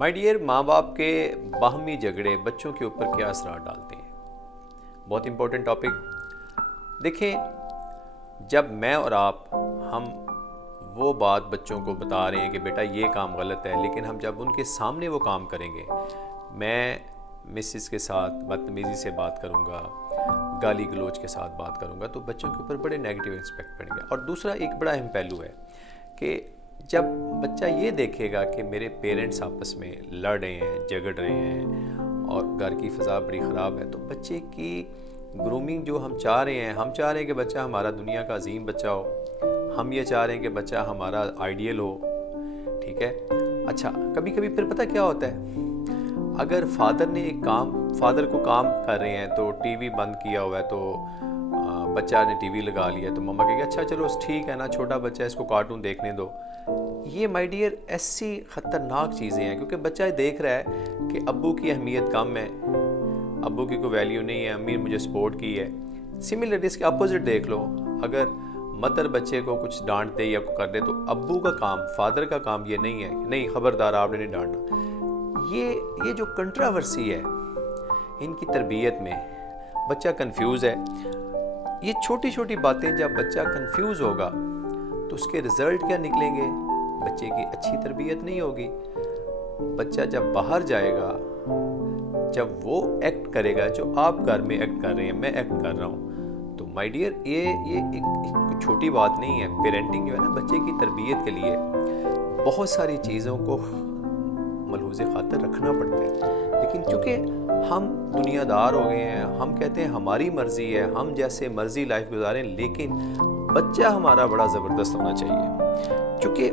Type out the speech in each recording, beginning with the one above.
My dear, माँ बाप के बाहमी झगड़े बच्चों के ऊपर क्या असर डालते हैं। बहुत इंपॉर्टेंट टॉपिक। देखें, जब मैं और आप हम वो बात बच्चों को बता रहे हैं कि बेटा ये काम गलत है, लेकिन हम जब उनके सामने वो काम करेंगे, मैं मिसिस के साथ बदतमीज़ी से बात करूँगा, गाली गलोच के साथ बात करूँगा, तो बच्चों के ऊपर बड़े नेगेटिव इंस्पेक्ट पड़ेंगे। और दूसरा एक बड़ा अहम पहलू है कि जब बच्चा ये देखेगा कि मेरे पेरेंट्स आपस में लड़ रहे हैं, झगड़ रहे हैं और घर की फ़ज़ा बड़ी ख़राब है, तो बच्चे की ग्रूमिंग जो हम चाह रहे हैं, हम चाह रहे हैं कि बच्चा हमारा दुनिया का अजीम बच्चा हो, हम ये चाह रहे हैं कि बच्चा हमारा आइडियल हो, ठीक है। अच्छा, कभी कभी फिर पता क्या होता है, अगर फादर को काम कर रहे हैं तो टीवी बंद किया हुआ है, तो बच्चा ने टीवी लगा लिया, तो मम्मा कहेगी अच्छा चलो ठीक है ना, छोटा बच्चा है, इसको कार्टून देखने दो। ये माय डियर ऐसी ख़तरनाक चीज़ें हैं, क्योंकि बच्चा देख रहा है कि अब्बू की अहमियत कम है, अब्बू की कोई वैल्यू नहीं है, अम्मी मुझे सपोर्ट की है। सिमिलरली इसके अपोजिट देख लो, अगर मदर बच्चे को कुछ डांट दे या कर दे, तो अब्बू का काम, फादर का काम ये नहीं है कि नहीं खबरदार आपने नहीं डांटना। ये जो कंट्रावर्सी है इनकी तरबियत में, बच्चा कंफ्यूज है। ये छोटी छोटी बातें जब बच्चा कंफ्यूज होगा तो उसके रिजल्ट क्या निकलेंगे, बच्चे की अच्छी तरबियत नहीं होगी। बच्चा जब बाहर जाएगा, जब वो एक्ट करेगा जो आप घर में एक्ट कर रहे हैं, मैं एक्ट कर रहा हूँ, तो माय डियर ये एक छोटी बात नहीं है। पेरेंटिंग जो है ना, बच्चे की तरबियत के लिए बहुत सारी चीज़ों को मलहूज़े खातर रखना पड़ता है, लेकिन चूँकि हम दुनियादार हो गए हैं, हम कहते हैं हमारी मर्ज़ी है, हम जैसे मर्ज़ी लाइफ गुजारें, लेकिन बच्चा हमारा बड़ा ज़बरदस्त होना चाहिए। चूँकि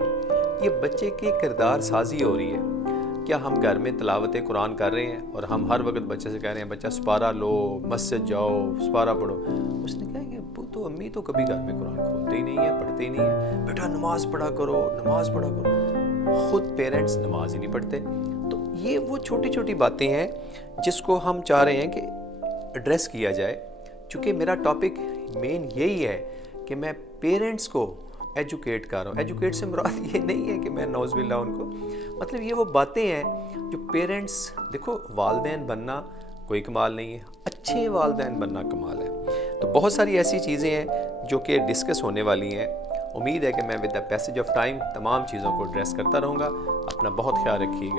ये बच्चे की किरदार साजी हो रही है। क्या हम घर में तिलावत कुरान कर रहे हैं और हम हर वक्त बच्चे से कह रहे हैं बच्चा सुपारा लो, मस्जिद जाओ, सुपारा पढ़ो। उसने कहा कि तो अम्मी तो कभी घर में कुरान खोलते ही नहीं है, पढ़ते ही नहीं है, बेटा नमाज पढ़ा करो, नमाज पढ़ा करो। खुद पेरेंट्स नमाज ही नहीं पढ़ते। तो ये वो छोटी छोटी बातें हैं जिसको हम चाह रहे हैं कि एड्रेस किया जाए। चूँकि मेरा टॉपिक मेन यही है कि मैं पेरेंट्स को एजुकेट कर रहा हूँ। एजुकेट से मुराद ये नहीं है कि मैं नौज़बिल्ला उनको, मतलब ये वो बातें हैं जो पेरेंट्स, देखो वालिदैन बनना कोई कमाल नहीं है, अच्छे वालिदैन बनना कमाल है। तो बहुत सारी ऐसी चीज़ें हैं जो कि डिस्कस होने वाली हैं। उम्मीद है कि मैं with the passage of time तमाम चीज़ों को एड्रेस करता रहूँगा। अपना बहुत ख्याल रखिएगा।